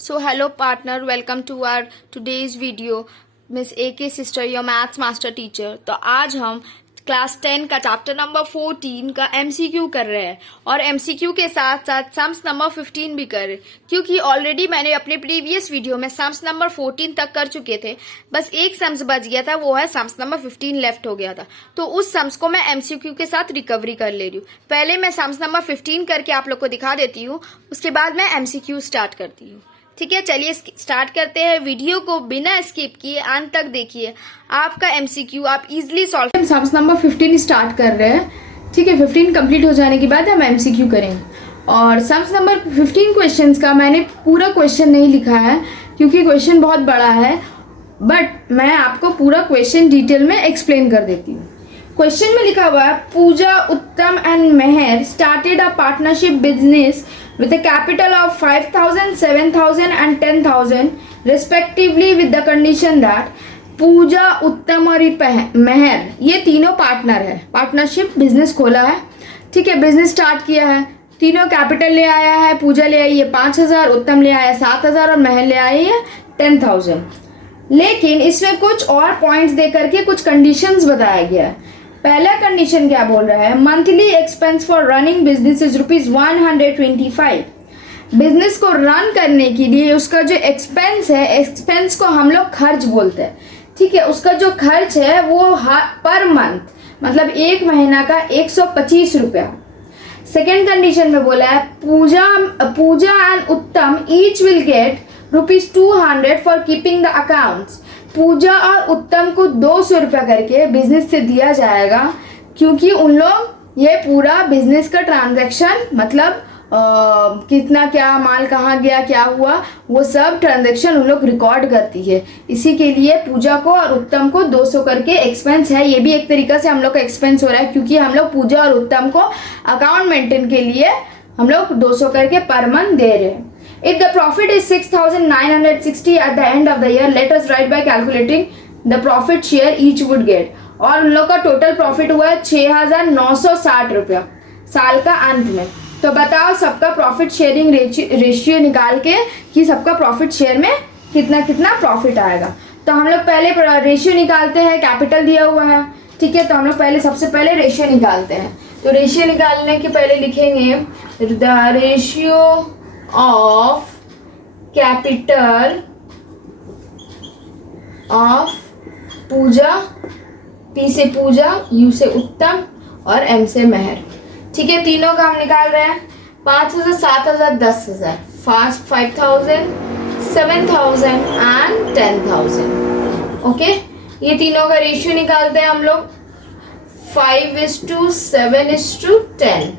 So hello partner, welcome to our today's video. Miss AK sister, your maths master teacher. तो आज हम class 10 का chapter number 14 का MCQ कर रहे हैं और MCQ के साथ साथ सम्स नंबर 15 भी कर रहे हैं, क्योंकि ऑलरेडी मैंने अपने प्रीवियस वीडियो में सम्स नंबर 14 तक कर चुके थे। बस एक सम्स बच गया था, वो है सम्स नंबर 15 लेफ्ट हो गया था। तो उस सम्स को मैं MCQ के साथ रिकवरी कर ले रही हूँ। पहले मैं सम्स नंबर 15 करके आप लोग को दिखा देती हूँ, उसके बाद मैं MCQ स्टार्ट करती हूँ। ठीक है, चलिए स्टार्ट करते हैं। वीडियो को बिना स्किप किए अंत तक देखिए, आपका MCQ आप इजीली सॉल्व। हम सम्स नंबर 15 स्टार्ट कर रहे हैं। ठीक है, 15 कंप्लीट हो जाने के बाद हम MCQ करेंगे। और सम्स नंबर 15 क्वेश्चंस का मैंने पूरा क्वेश्चन नहीं लिखा है क्योंकि क्वेश्चन बहुत बड़ा है, बट मैं आपको पूरा क्वेश्चन डिटेल में एक्सप्लेन कर देती हूँ। क्वेश्चन में लिखा हुआ है, Puja, Uttam and Mehar started a partnership business with a capital of 5,000, 7,000 and 10,000 respectively with the condition that पूजा, उत्तम और मेहर ये तीनों पार्टनर है, पार्टनरशिप बिजनेस खोला है। ठीक है, बिजनेस स्टार्ट किया है, तीनों कैपिटल ले आया है। पूजा ले आई है 5,000, उत्तम ले आया 7,000 और मेहर ले आई है 10,000। लेकिन इसमें कुछ और पॉइंट्स दे करके कुछ कंडीशंस बताया गया है। पहला कंडीशन क्या बोल रहा है, monthly expense for running business is ₹125। Business को रन करने के लिए उसका जो एक्सपेंस है, एक्सपेंस को हम लोग खर्च बोलते हैं। ठीक है, उसका जो खर्च है वो पर मंथ मतलब एक महीना का 125 रुपया। सेकेंड कंडीशन में बोला है, Pooja and Uttam each will get ₹200 for keeping the accounts. Pooja और उत्तम को 200 रुपया करके बिजनेस से दिया जाएगा, क्योंकि उन लोग ये पूरा बिजनेस का ट्रांजैक्शन मतलब कितना क्या माल कहाँ गया क्या हुआ वो सब ट्रांजैक्शन उन लोग रिकॉर्ड करती है। इसी के लिए पूजा को और उत्तम को 200 करके एक्सपेंस है। ये भी एक तरीका से हम लोग का एक्सपेंस हो रहा है, क्योंकि हम लोग पूजा और उत्तम को अकाउंट मेंटेन के लिए हम लोग 200 करके पर मंथ दे रहे हैं। If the profit is 6,960 at the end of the year, let us write by calculating the profit share each would get। और उन लोग का टोटल प्रॉफिट हुआ है 6,960 रुपया साल का अंत में। तो बताओ सबका प्रॉफिट शेयरिंग रेशियो निकाल के कि सबका प्रॉफिट शेयर में कितना कितना प्रॉफिट आएगा। तो हम लोग पहले रेशियो निकालते हैं, कैपिटल दिया हुआ है। ठीक है, तो हम लोग सबसे पहले रेशियो निकालते हैं। तो रेशियो निकालने के पहले लिखेंगे the ratio of capital of Puja, P से पूजा, U से उत्तम और M से मेहर। ठीक है, तीनों का हम निकाल रहे हैं। 5,000, 7,000, 10,000, 5,000, 7,000 and 10,000। ओके, ये तीनों का रेशियो निकालते हैं हम लोग 5:7:10।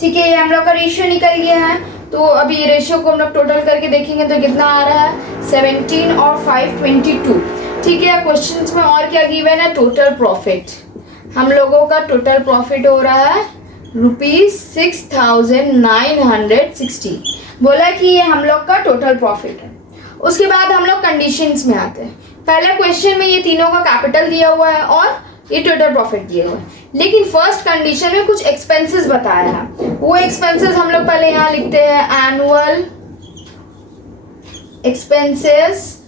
ठीक है, ये हम लोग का रेशियो निकल गया है। तो अभी रेशियो को हम लोग टोटल करके देखेंगे तो कितना आ रहा है, 17 और 5 22। ठीक है, क्वेश्चंस में और क्या गिवन है, टोटल प्रॉफिट। हम लोगों का टोटल प्रॉफिट हो रहा है ₹6,960। बोला कि ये हम लोग का टोटल प्रॉफिट है। उसके बाद हम लोग कंडीशंस में आते हैं। पहले क्वेश्चन में ये तीनों का कैपिटल दिया हुआ है और ये टोटल प्रॉफिट दिया हुआ है, लेकिन फर्स्ट कंडीशन में कुछ एक्सपेंसेस बताया है। वो एक्सपेंसेस हम लोग पहले यहाँ लिखते हैं, annual expenses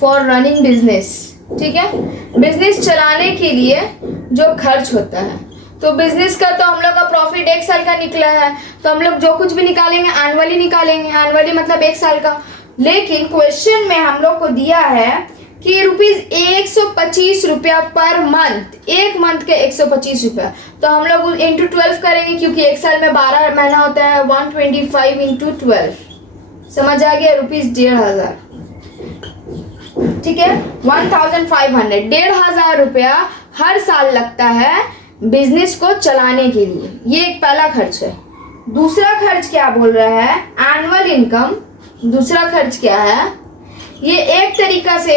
for running business. ठीक है, बिजनेस चलाने के लिए जो खर्च होता है। तो बिजनेस का तो हम लोग का प्रॉफिट 1 साल का निकला है, तो हम लोग जो कुछ भी निकालेंगे एनुअली निकालेंगे। एनुअली मतलब 1 साल का। लेकिन क्वेश्चन में हम लोग को दिया है कि ₹125 रुपया पर मंथ, एक मंथ के 125 रुपया। तो हम लोग इंटू 12 करेंगे, क्योंकि एक साल में 12 महीना होता है। 125 इंटू 12 समझ आ गया, ₹1,500। ठीक है, 1,500, 1,500 रुपया हर साल लगता है बिजनेस को चलाने के लिए। ये एक पहला खर्च है। दूसरा खर्च क्या बोल रहा है, एनुअल इनकम। दूसरा खर्च क्या है, ये एक तरीका से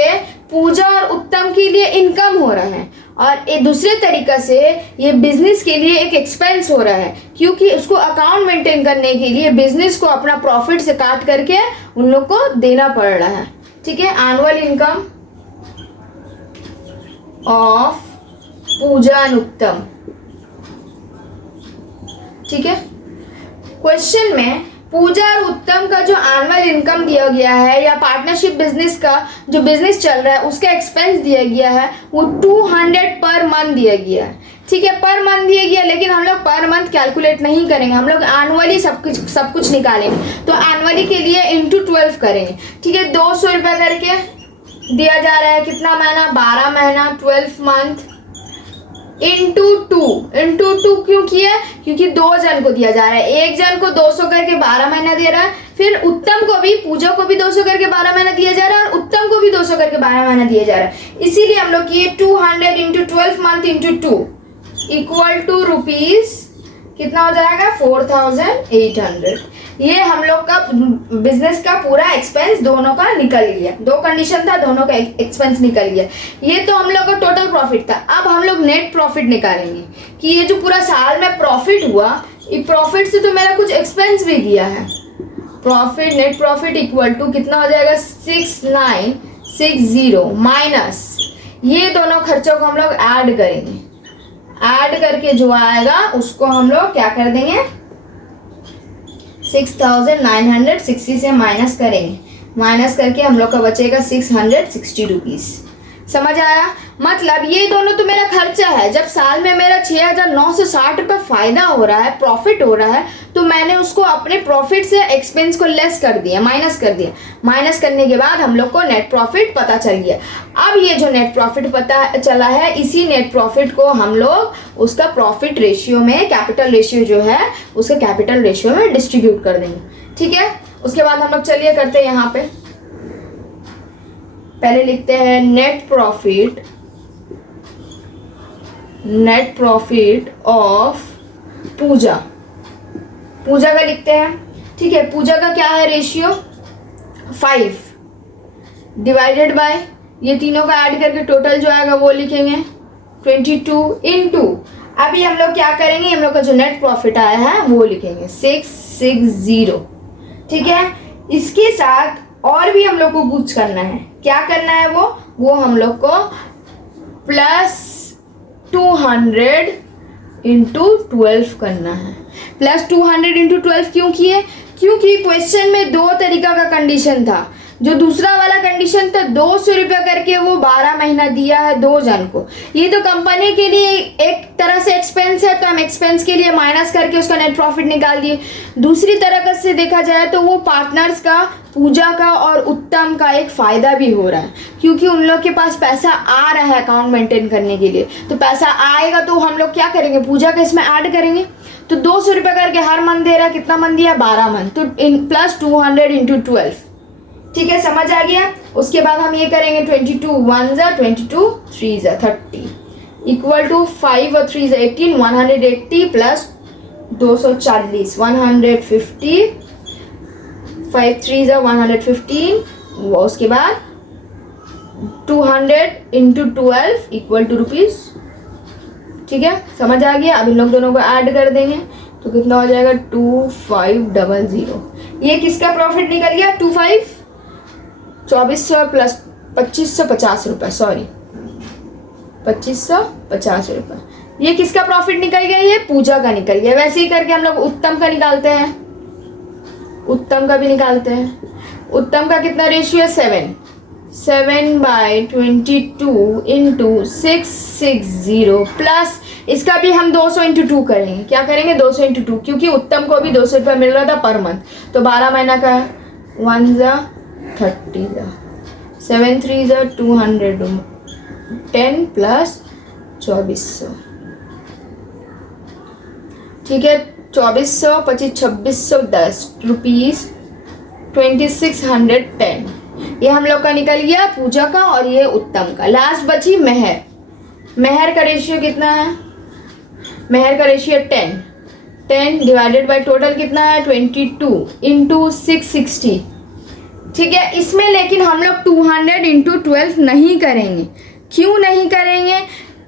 पूजा और उत्तम के लिए इनकम हो रहा है, और एक दूसरे तरीका से ये बिजनेस के लिए एक एक्सपेंस हो रहा है, क्योंकि उसको अकाउंट मेंटेन करने के लिए बिजनेस को अपना प्रॉफिट से काट करके उन लोग को देना पड़ रहा है। ठीक है, annual income of Puja and Uttam. ठीक है, क्वेश्चन में पूजा और उत्तम का जो एनुअल इनकम दिया गया है या पार्टनरशिप बिजनेस का जो बिजनेस चल रहा है उसका एक्सपेंस दिया गया है वो 200 पर मंथ दिया गया है। ठीक है, पर मंथ दिया गया, लेकिन हम लोग पर मंथ कैलकुलेट नहीं करेंगे, हम लोग एनुअली सब कुछ निकालेंगे। तो एनुअली के लिए इंटू 12 करेंगे। ठीक है, 200 रुपये करके दिया जा रहा है, कितना महीना, 12 महीना, 12 मंथ इंटू 2 क्यों किया, क्योंकि 2 जन को दिया जा रहा है, एक जन को 200 करके 12 महीना दे रहा है, फिर उत्तम को भी, पूजा को भी 200 करके 12 महीना दिया जा रहा है और उत्तम को भी 200 करके 12 महीना दिया जा रहा है। इसीलिए हम लोग ये 200 into 12 month into 2 equal to rupees कितना हो जाएगा, 4800। ये हम लोग का बिजनेस का पूरा एक्सपेंस दोनों का निकल गया। 2 कंडीशन था, दोनों का एक्सपेंस निकल गया। ये तो हम लोग का टोटल प्रॉफिट था। अब हम लोग नेट प्रॉफिट निकालेंगे कि ये जो पूरा साल में प्रॉफिट हुआ, ये प्रॉफिट से तो मेरा कुछ एक्सपेंस भी गया है। Profit, net profit equal to कितना हो जाएगा, 6960 माइनस ये दोनों खर्चों को हम लोग ऐड करेंगे। ऐड करके जो आएगा उसको हम लोग क्या कर देंगे, 6960 से माइनस करेंगे। माइनस करके हम लोग का बचेगा 660 रुपीज़। समझ आया? मतलब ये दोनों तो मेरा खर्चा है। जब साल में मेरा 6960 रुपये फ़ायदा हो रहा है, प्रॉफिट हो रहा है, तो मैंने उसको अपने प्रॉफिट से एक्सपेंस को लेस कर दिया, माइनस कर दिया। माइनस करने के बाद हम लोग को नेट प्रॉफिट पता चल गया। अब ये जो नेट प्रॉफिट पता चला है, इसी नेट प्रॉफिट को हम लोग उसका प्रॉफिट रेशियो में, कैपिटल रेशियो जो है उसका कैपिटल रेशियो में डिस्ट्रीब्यूट कर देंगे। ठीक है, उसके बाद हम लोग चलिए करते हैं, यहाँ पे पहले लिखते हैं नेट प्रॉफिट ऑफ पूजा। पूजा का लिखते हैं। ठीक है, पूजा का क्या है रेशियो, 5 डिवाइडेड बाय ये तीनों का ऐड करके टोटल जो आएगा वो लिखेंगे 22 इंटू, अभी हम लोग क्या करेंगे, हम लोग का जो नेट प्रॉफिट आया है वो लिखेंगे 660। ठीक है, इसके साथ और भी हम लोग को कुछ करना है। क्या करना है वो हम लोग को प्लस 200 इंटू 12 करना है। प्लस 200 इंटू 12 क्यों किए, क्योंकि क्वेश्चन में 2 तरीका का कंडीशन था। जो दूसरा वाला कंडीशन था 200 रुपये करके वो 12 महीना दिया है 2 जन को। ये तो कंपनी के लिए एक तरह से एक्सपेंस है, तो हम एक्सपेंस के लिए माइनस करके उसका नेट प्रॉफिट निकाल दिए। दूसरी तरह से देखा जाए तो वो पार्टनर्स का, पूजा का और उत्तम का एक फ़ायदा भी हो रहा है, क्योंकि उन लोग के पास पैसा आ रहा है अकाउंट मेंटेन करने के लिए। तो पैसा आएगा तो हम लोग क्या करेंगे, पूजा का इसमें ऐड करेंगे। तो 200 रुपये करके हर मंथ दे रहा है, कितना मंथ दिया, 12 मंथ, तो प्लस 200 इंटू 12। ठीक है, समझ आ गया? उसके बाद हम ये करेंगे 22 1 जा 22 3 जा 30 इक्वल टू 5 और 3 जा 18, 180 प्लस 240 150, 5 3 जा 115, उसके बाद 200 इंटू 12 इक्वल टू रुपीज़। ठीक है, समझ आ गया? अब इन लोग दोनों को ऐड कर देंगे तो कितना हो जाएगा 2500। ये किसका प्रॉफिट निकल गया, 2400 प्लस 2550 रुपये, सॉरी 2550 रुपये। ये किसका प्रॉफिट निकल गया, ये पूजा का निकल गया। वैसे ही करके हम लोग उत्तम का निकालते हैं, उत्तम का भी निकालते हैं। उत्तम का कितना रेशियो है, 7/22 इंटू 660 प्लस इसका भी हम 200 इंटू 2 करेंगे। क्या करेंगे, 200 इंटू 2, क्योंकि उत्तम को भी 200 रुपये मिल रहा था पर मंथ। तो 12 महीना का 1 जा 30 जा 7 3 जा 200 10 प्लस 2400। ठीक है, 2400 25 2610 रुपीज़ 2610। ये हम लोग का निकल गया पूजा का और ये उत्तम का। लास्ट बची मेहर। मेहर का रेशियो कितना है, मेहर का रेशियो 10 डिवाइडेड बाय टोटल कितना है 22 इंटू 660। ठीक है, इसमें लेकिन हम लोग 200 इंटू 12 नहीं करेंगे। क्यों नहीं करेंगे,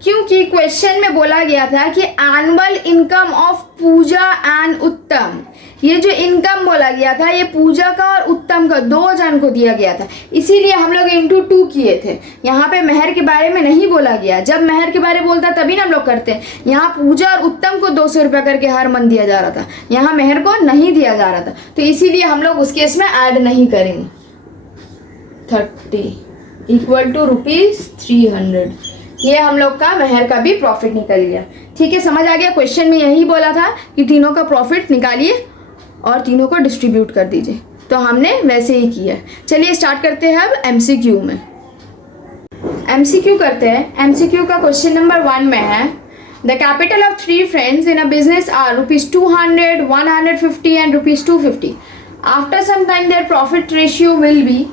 क्योंकि क्वेश्चन में बोला गया था कि annual income of Puja and Uttam, ये जो इनकम बोला गया था ये पूजा का और उत्तम का 2 जन को दिया गया था, इसीलिए हम लोग इंटू 2 किए थे। यहाँ पे मेहर के बारे में नहीं बोला गया, जब मेहर के बारे में बोलता तभी ना हम लोग करते हैं। यहाँ पूजा और उत्तम को 200 रुपया करके हर मंथ दिया जा रहा था, यहाँ मेहर को नहीं दिया जा रहा था, तो इसीलिए हम लोग उस केस में ऐड नहीं करेंगे। 30 इक्वल टू ₹300, ये हम लोग का मेहर का भी प्रॉफिट निकल गया। ठीक है, समझ आ गया। क्वेश्चन में यही बोला था कि तीनों का प्रॉफिट निकालिए और तीनों को डिस्ट्रीब्यूट कर दीजिए, तो हमने वैसे ही किया। चलिए स्टार्ट करते हैं अब एमसीक्यू में। एमसीक्यू करते हैं। एमसीक्यू का क्वेश्चन नंबर 1 में है, the capital of 3 friends in a business are ₹200, 150 and ₹250। After some time their profit ratio will be.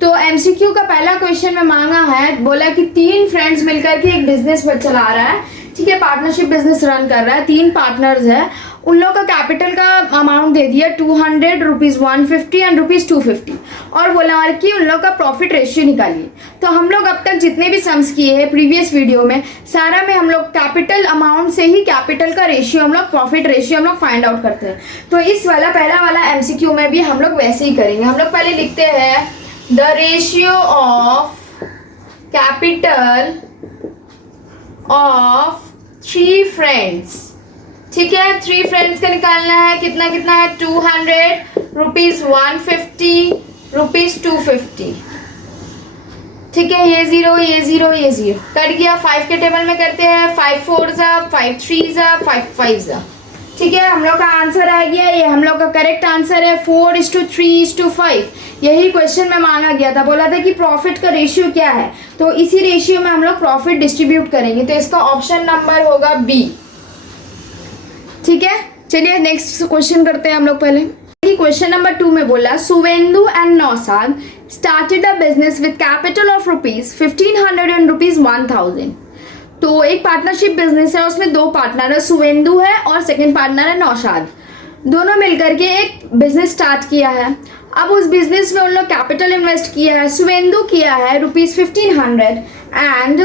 तो एमसीक्यू का पहला क्वेश्चन में मांगा है, बोला कि 3 फ्रेंड्स मिलकर के एक बिजनेस पर चला रहा है, ठीक है, पार्टनरशिप बिजनेस रन कर रहा है, 3 पार्टनर्स है, उन लोग का कैपिटल का अमाउंट दे दिया 200, ₹150 एंड ₹250, और बोला और कि उन लोग का प्रॉफिट रेशियो निकालिए। तो हम लोग अब तक जितने भी सम्स किए हैं प्रीवियस वीडियो में, सारा में हम लोग कैपिटल अमाउंट से ही कैपिटल का रेशियो हम लोग, प्रॉफिट रेशियो हम लोग फाइंड आउट करते हैं। तो इस वाला पहला वाला एमसीक्यू में भी हम लोग वैसे ही करेंगे। हम लोग पहले लिखते हैं the ratio of capital of 3 friends, ठीक है, 3 फ्रेंड्स का निकालना है। कितना कितना है? 200, ₹150, ₹250, ठीक है, ये 0 ये 0 ये 0 कट गया। 5 के टेबल में करते हैं, 5 4 जा, 5 3 जा, 5 5 जा, ठीक है, हम लोग का आंसर आ गया। ये हम लोग का करेक्ट आंसर है 4:3:5। यही क्वेश्चन में मांगा गया था, बोला था कि प्रॉफिट का रेशियो क्या है, तो इसी रेशियो में हम लोग प्रॉफिट डिस्ट्रीब्यूट करेंगे, तो इसका ऑप्शन नंबर होगा बी। ठीक है, चलिए नेक्स्ट क्वेश्चन करते हैं हम लोग। पहले क्वेश्चन नंबर 2 में बोला, Suvendu and Naushad started a business with capital of ₹1500 and ₹1000। तो एक पार्टनरशिप बिजनेस है, उसमें 2 पार्टनर है, सुवेंदु है और सेकंड पार्टनर है नौशाद। दोनों मिलकर के एक बिजनेस स्टार्ट किया है। अब उस बिजनेस में उन लोग कैपिटल इन्वेस्ट किया है। सुवेंदु किया है ₹1500 एंड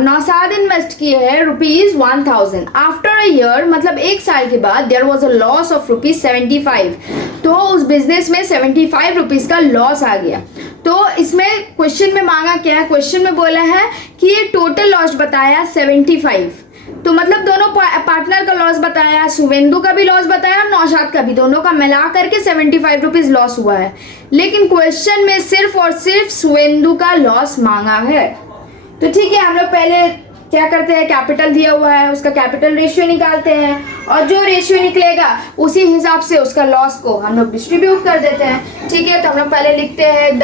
नौसाद इन्वेस्ट किए हैं ₹1000। आफ्टर अ ईयर, मतलब 1 साल के बाद, there was a loss of ₹75। तो उस बिजनेस में ₹75 का लॉस आ गया। तो इसमें क्वेश्चन में मांगा क्या है? क्वेश्चन में बोला है कि ये टोटल लॉस बताया 75, तो मतलब दोनों पार्टनर का लॉस बताया, सुवेंदु का भी लॉस बताया और नौशाद का भी, दोनों का मिला करके ₹75 लॉस हुआ है। लेकिन क्वेश्चन में सिर्फ और सिर्फ सुवेंदु का लॉस मांगा है। तो ठीक है, हम लोग पहले क्या करते हैं, कैपिटल दिया हुआ है उसका कैपिटल रेशियो निकालते हैं, और जो रेशियो निकलेगा उसी हिसाब से उसका लॉस को हम लोग डिस्ट्रीब्यूट कर देते हैं। ठीक है, तो हम लोग पहले लिखते हैं the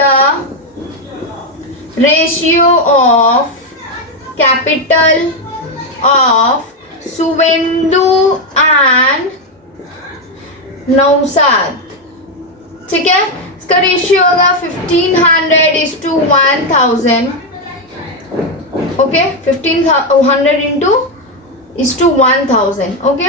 ratio of capital of Suvendu and Naushad. ठीक है, इसका रेशियो होगा 1500:1000। Okay, 1500 into 1000। ओके,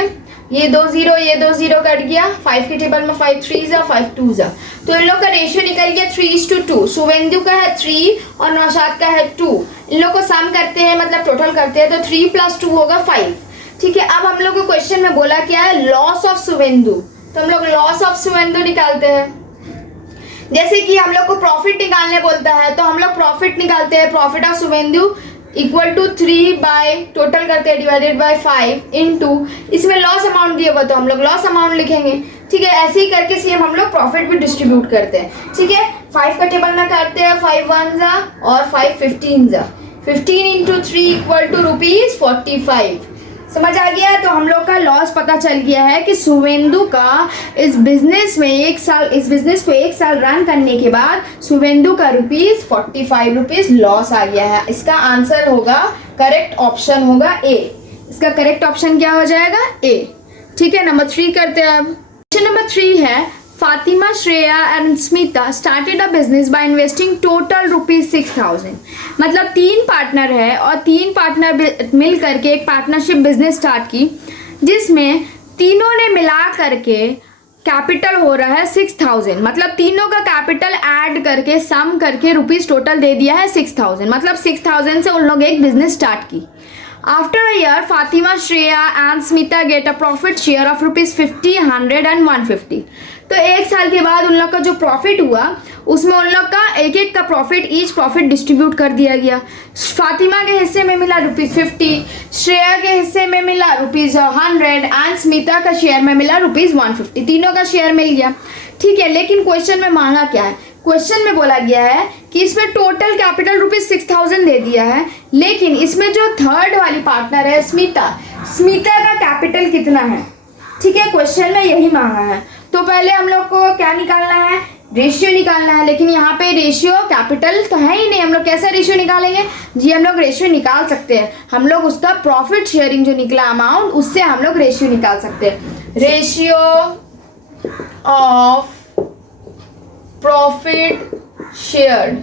ये 2 0 ये 2 0 कट गया। 5 के टेबल में 5 3 जा, 5 2 जा, तो इन लोग का रेशियो निकल गया 3:2। सुवेंदु का है 3 और नौशाद का है 2। इन लोग को सम करते हैं, मतलब टोटल करते हैं, तो 3 + 2 होगा 5। ठीक है, अब हम लोग को क्वेश्चन में बोला क्या है, लॉस ऑफ सुवेंदु, तो हम लोग लॉस ऑफ सुवेंदु निकालते हैं। जैसे कि हम लोग को प्रॉफिट निकालने बोलता है, तो हम लोग प्रॉफिट निकालते हैं। Profit of Suvendu equal to 3 by total करते हैं डिवाइडेड बाय 5 इंटू, इसमें लॉस अमाउंट दिया हुआ तो हम लोग लॉस अमाउंट लिखेंगे। ठीक है, ऐसे ही करके सेम हम लोग प्रॉफिट भी डिस्ट्रीब्यूट करते हैं। ठीक है, 5 का टेबल में करते हैं, 5 1 जा और 5 15 जा, 15 इंटू 3 इक्वल टू ₹45। समझ आ गया? तो हम लोग का लॉस पता चल गया है कि सुवेंदु का इस बिजनेस में 1 साल, इस बिजनेस को 1 साल रन करने के बाद सुवेंदु का ₹45 लॉस आ गया है। इसका आंसर होगा, करेक्ट ऑप्शन होगा ए। इसका करेक्ट ऑप्शन क्या हो जाएगा? ए। ठीक है, नंबर 3 करते हैं अब। क्वेश्चन नंबर 3 है, Fatima, Shreya and Smita started a business by investing total ₹6000। मतलब 3 पार्टनर है और 3 पार्टनर मिल करके एक पार्टनरशिप बिजनेस स्टार्ट की, जिसमें तीनों ने मिला करके कैपिटल हो रहा है 6000। मतलब तीनों का कैपिटल ऐड करके सम करके रुपीस टोटल दे दिया है 6000। मतलब 6000 से उन लोग एक बिजनेस स्टार्ट की। After a year Fatima, Shreya and Smita get a profit share of ₹50, 100 and 150। तो एक साल के बाद उन लोग का जो प्रॉफिट हुआ उसमें उन लोग का एक एक का प्रॉफिट, ईच प्रॉफिट डिस्ट्रीब्यूट कर दिया गया। फातिमा के हिस्से में मिला ₹50, श्रेया के हिस्से में मिला ₹100 एंड स्मिता का शेयर में मिला ₹150। तीनों का शेयर मिल गया, ठीक है। लेकिन क्वेश्चन में मांगा क्या है? क्वेश्चन में बोला गया है कि इसमें टोटल कैपिटल ₹6000 दे दिया है, लेकिन इसमें जो थर्ड वाली पार्टनर है स्मिता, स्मिता का कैपिटल कितना है, ठीक है। क्वेश्चन में यही मांगा है। तो पहले हम लोग को क्या निकालना है? रेशियो निकालना है। लेकिन यहाँ पे रेशियो कैपिटल तो है ही नहीं, हम लोग कैसे रेशियो निकालेंगे जी? हम लोग रेशियो निकाल सकते हैं, हम लोग उसका प्रॉफिट शेयरिंग जो निकला अमाउंट उससे हम लोग रेशियो निकाल सकते हैं। रेशियो ऑफ प्रॉफिट शेयर्ड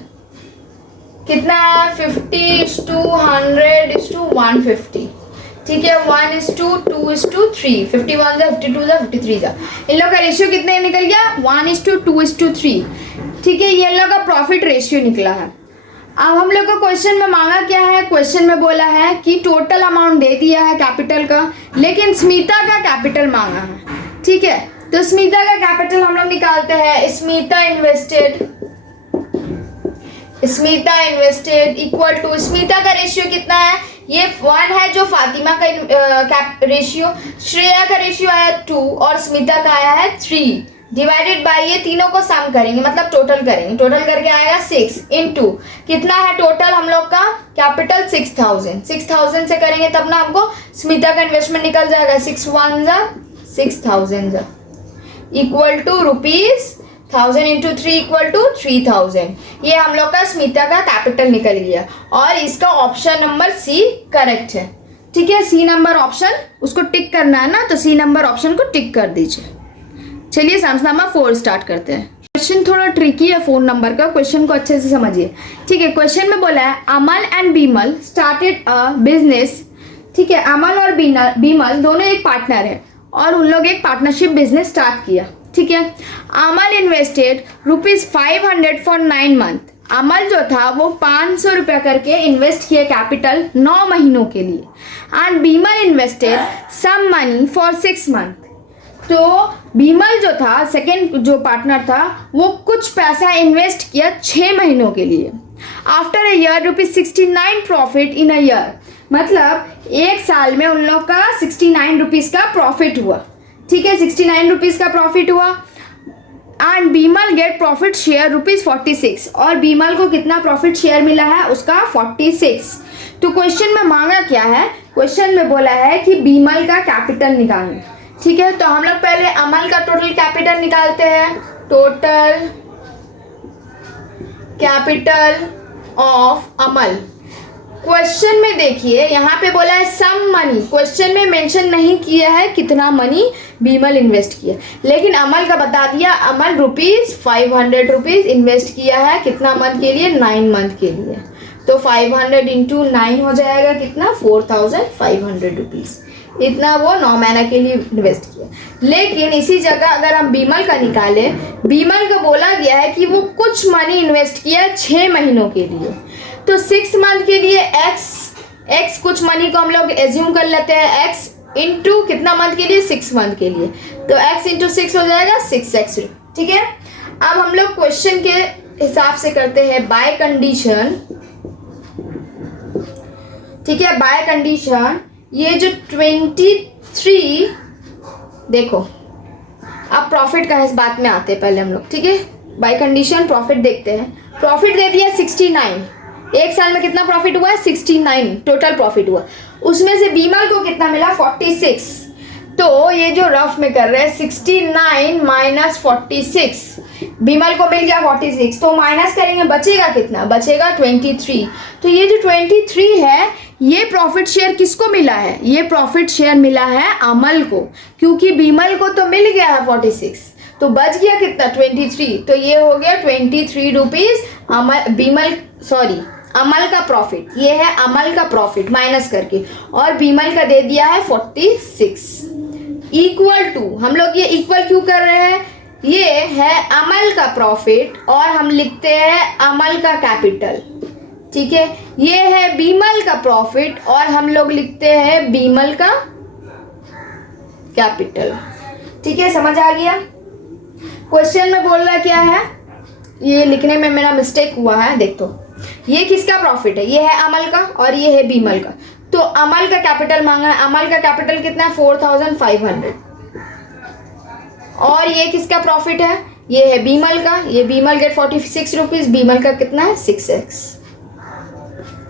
कितना है? 50:100:150, ठीक है। 1:2:3, 51 जा 52 जा 53 जा। इन लोग का रेशियो कितने निकल गया? 1:2:3, ठीक है। ये इन लोग का प्रॉफिट रेशियो निकला है। अब हम लोग को क्वेश्चन में मांगा क्या है? क्वेश्चन में बोला है कि टोटल अमाउंट दे दिया है कैपिटल का, लेकिन स्मिता का कैपिटल मांगा है, ठीक है। तो स्मिता का कैपिटल हम लोग निकालते हैं। Smita invested equal to, Smita का रेशियो कितना है? ये 1 है जो फातिमा का रेशियो, श्रेया का रेशियो आया 2 और स्मिता का आया है 3 डिवाइडेड बाय, ये तीनों को सम करेंगे मतलब टोटल करेंगे, टोटल करके आएगा 6 इनटू कितना है टोटल हम लोग का कैपिटल? 6000 से करेंगे तब ना हमको स्मिता का इन्वेस्टमेंट निकल जाएगा। 6 जा 6000 जा equal to ₹1000 into 3 equal to 3000। ये हम लोग का स्मिता का कैपिटल निकल गया और इसका ऑप्शन नंबर सी करेक्ट है, ठीक है। सी नंबर ऑप्शन उसको टिक करना है ना, तो सी नंबर ऑप्शन को टिक कर दीजिए। चलिए समझना 4 स्टार्ट करते हैं। क्वेश्चन थोड़ा ट्रिकी है फोन नंबर का, क्वेश्चन को अच्छे से समझिए, ठीक है। क्वेश्चन में बोला है Amal and Bimal started a business, ठीक है। अमल और बीमल दोनों एक पार्टनर है और उन लोग एक पार्टनरशिप बिजनेस स्टार्ट किया, ठीक है। अमल इन्वेस्टेड ₹500 फॉर 9 मंथ। अमल जो था वो 500 रुपया करके इन्वेस्ट किया कैपिटल 9 महीनों के लिए। And Bimal invested some money for 6 month. तो बीमल जो था सेकेंड जो पार्टनर था वो कुछ पैसा इन्वेस्ट किया 6 महीनों के लिए। After a year ₹69 profit in a year, मतलब एक साल में उन लोग का 69 रुपीज़ का प्रॉफिट हुआ, ठीक है। 69 रुपीज़ का प्रॉफिट हुआ and Bimal gate profit share ₹46 और बीमल को कितना प्रॉफिट शेयर मिला है? उसका 46। तो क्वेश्चन में मांगा क्या है? क्वेश्चन में बोला है कि बीमल का कैपिटल निकालना, ठीक है। तो हम लोग पहले अमल का टोटल कैपिटल निकालते हैं। Total capital of Amal, question में देखिए यहाँ पे बोला है सम मनी, क्वेश्चन में मेंशन नहीं किया है कितना मनी बीमल इन्वेस्ट किया, लेकिन अमल का बता दिया। अमल ₹500 इन्वेस्ट किया है कितना मंथ के लिए? 9 मंथ के लिए। तो 500 इंटू 9 हो जाएगा कितना? 4500 रुपीज़, इतना वो 9 महीना के लिए इन्वेस्ट किया। लेकिन इसी जगह अगर हम बीमल का निकालें, बीमल को बोला गया है कि वो कुछ मनी इन्वेस्ट किया 6 महीनों के लिए। तो 6 मंथ के लिए x कुछ मनी को हम लोग एज्यूम कर लेते हैं, x इंटू कितना मंथ के लिए? 6 मंथ के लिए। तो x इंटू 6 हो जाएगा 6x, ठीक है। अब हम लोग क्वेश्चन के हिसाब से करते हैं बाय कंडीशन, ठीक है। बाय कंडीशन ये जो 23, देखो अब प्रॉफिट का इस बात में आते हैं पहले हम लोग, ठीक है। बाय कंडीशन प्रॉफिट देखते हैं। प्रॉफिट दे दिया 69, एक साल में कितना प्रॉफिट हुआ है? 69 टोटल प्रॉफिट हुआ। उसमें से बीमल को कितना मिला? 46। तो ये जो रफ में कर रहे हैं 69 माइनस 46, बीमल को मिल गया 46, तो माइनस करेंगे बचेगा कितना? बचेगा 23। तो ये जो 23 है ये प्रॉफिट शेयर किसको मिला है? ये प्रॉफिट शेयर मिला है अमल को, क्योंकि बीमल को तो मिल गया है 46, तो बच गया कितना? 23। तो ये हो गया 23 रुपीज़ अमल का प्रॉफिट। ये है अमल का प्रॉफिट माइनस करके, और बीमल का दे दिया है 46 इक्वल टू, हम लोग ये इक्वल क्यों कर रहे हैं? ये है अमल का प्रॉफिट और हम लिखते हैं अमल का कैपिटल, ठीक है, ये है बीमल का प्रॉफिट और हम लोग लिखते हैं बीमल का कैपिटल। ठीक है, समझ आ गया। क्वेश्चन में बोल रहा क्या है, ये लिखने में मेरा मिस्टेक हुआ है। देख तो ये किसका प्रॉफिट है, ये है अमल का और ये है बीमल का। तो अमल का कैपिटल मांगा है, अमल का कैपिटल कितना है 4500 और ये किसका प्रॉफिट है, ये है बीमल का। ये बीमल गेट 46 रुपीज, बीमल का कितना है 6x।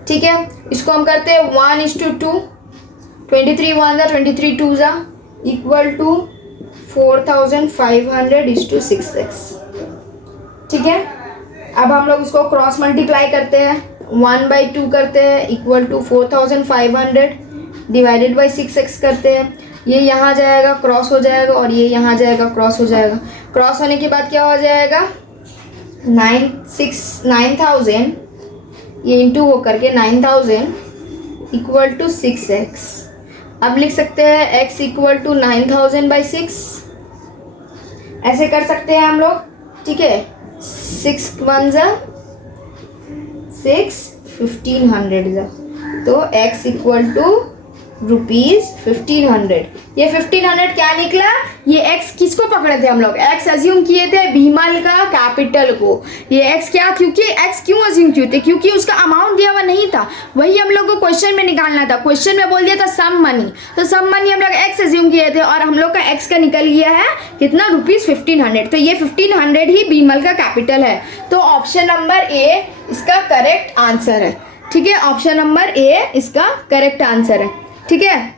ठीक है, इसको हम करते हैं 1:2, 23 1 23 2 इक्वल टू 4500:6x। ठीक है, अब हम लोग इसको क्रॉस मल्टीप्लाई करते हैं, 1/2 करते हैं equal to 4500 divided by 6x करते हैं। ये यहाँ जाएगा क्रॉस हो जाएगा और ये यहाँ जाएगा क्रॉस हो जाएगा। क्रॉस होने के बाद क्या हो जाएगा 9000, ये इंटू हो करके 9000 इक्वल टू 6x। अब लिख सकते हैं x इक्वल टू 9000/6, ऐसे कर सकते हैं हम लोग। ठीक है, 6 1 6 1500 तो x इक्वल टू ₹1500। ये 1500 क्या निकला, ये x किसको पकड़े थे हम लोग, x अज्यूम किए थे बीमल का कैपिटल को। ये x क्या, क्योंकि x क्यों अज्यूम किए थे, क्योंकि उसका अमाउंट दिया हुआ नहीं था, वही हम लोग को क्वेश्चन में निकालना था। क्वेश्चन में बोल दिया था सम मनी, तो सम मनी हम लोग x अज्यूम किए थे और हम लोग का x का निकल गया है कितना ₹1500। तो ये 1500 ही बीमल का कैपिटल है। तो ऑप्शन नंबर ए इसका करेक्ट आंसर है। ठीक है, ऑप्शन नंबर ए इसका करेक्ट आंसर है। ठीक है,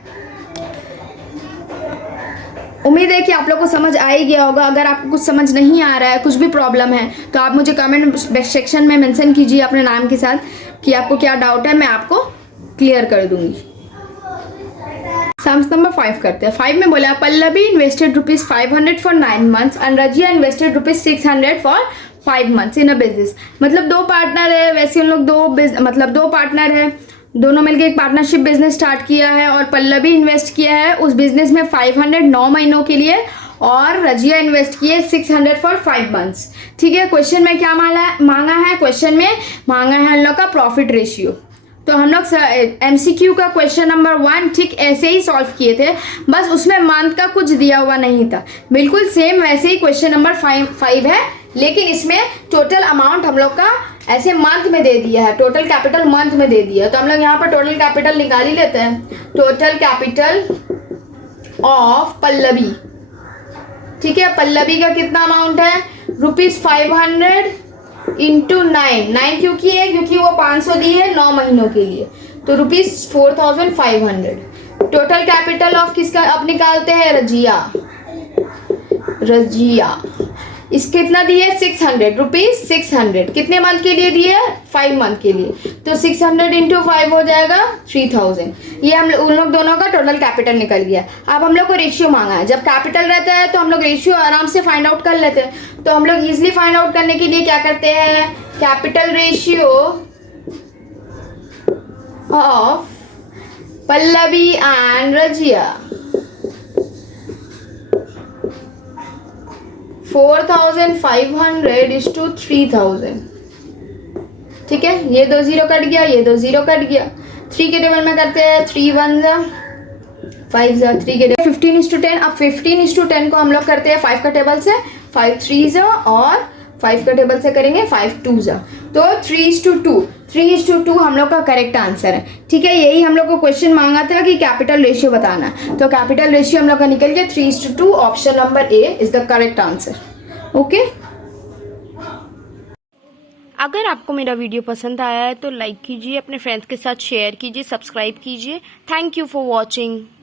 उम्मीद है कि आप लोग को समझ आ ही गया होगा। अगर आपको कुछ समझ नहीं आ रहा है, कुछ भी प्रॉब्लम है, तो आप मुझे कमेंट सेक्शन में मेंशन कीजिए अपने नाम के साथ कि आपको क्या डाउट है, मैं आपको क्लियर कर दूंगी। सम्स नंबर 5 करते हैं। 5 में बोला Pallavi invested ₹500 for 9 months and Razia invested ₹600 for 5 months in a business. मतलब दो पार्टनर है, वैसे उन लोग दो पार्टनर है, दोनों मिलकर एक पार्टनरशिप बिजनेस स्टार्ट किया है और पल्लवी इन्वेस्ट किया है उस बिजनेस में 500 9 महीनों के लिए और रजिया इन्वेस्ट किए 600 फॉर 5 months। ठीक है, क्वेश्चन में क्या मांगा है, क्वेश्चन में मांगा है हम लोग का प्रॉफिट रेशियो। तो हम लोग MCQ का क्वेश्चन नंबर 1 ठीक ऐसे ही सॉल्व किए थे, बस उसमें मंथ का कुछ दिया हुआ नहीं था। बिल्कुल सेम वैसे ही क्वेश्चन नंबर 5 है, लेकिन इसमें टोटल अमाउंट हम लोग का ऐसे मंथ में दे दिया है, टोटल कैपिटल मंथ में दे दिया है। तो हम लोग यहाँ पर टोटल कैपिटल निकाल ही लेते हैं। टोटल कैपिटल ऑफ पल्लवी, ठीक है, पल्लवी का कितना अमाउंट है ₹500 इंटू 9 क्योंकि है, क्योंकि वो 500 दी है 9 महीनों के लिए, तो ₹4500। टोटल कैपिटल ऑफ किसका अब निकालते हैं, रजिया इसके कितना दिए 600 600 कितने मंथ के लिए दिए 5 मंथ के लिए, तो 600 इंटू 5 हो जाएगा 3000। ये हम उन लोग दोनों का टोटल कैपिटल निकल गया। अब हम लोग को रेशियो मांगा है, जब कैपिटल रहता है तो हम लोग रेशियो आराम से फाइंड आउट कर लेते हैं। तो हम लोग इजिली फाइंड आउट करने के लिए क्या करते हैं, capital ratio of Pallavi and Razia 4500:3000। ठीक है, ये 2 0 कट गया, ये 2 0 कट गया। 3 के टेबल में करते हैं, 3 1 5 3 के टेबल 15:10। अब 15:10 को हम लोग करते हैं 5 का टेबल से, 5 3 और 5 का टेबल से करेंगे 5 2 तो 3:2 हम लोग का करेक्ट आंसर है। ठीक है, यही हम लोग को क्वेश्चन मांगा था कि कैपिटल रेशियो बताना है, तो कैपिटल रेशियो हम लोग का निकल गया 3:2। Option number A is the correct answer. Okay, अगर आपको मेरा वीडियो पसंद आया है तो लाइक कीजिए, अपने फ्रेंड्स के साथ शेयर कीजिए, सब्सक्राइब कीजिए। Thank you for watching.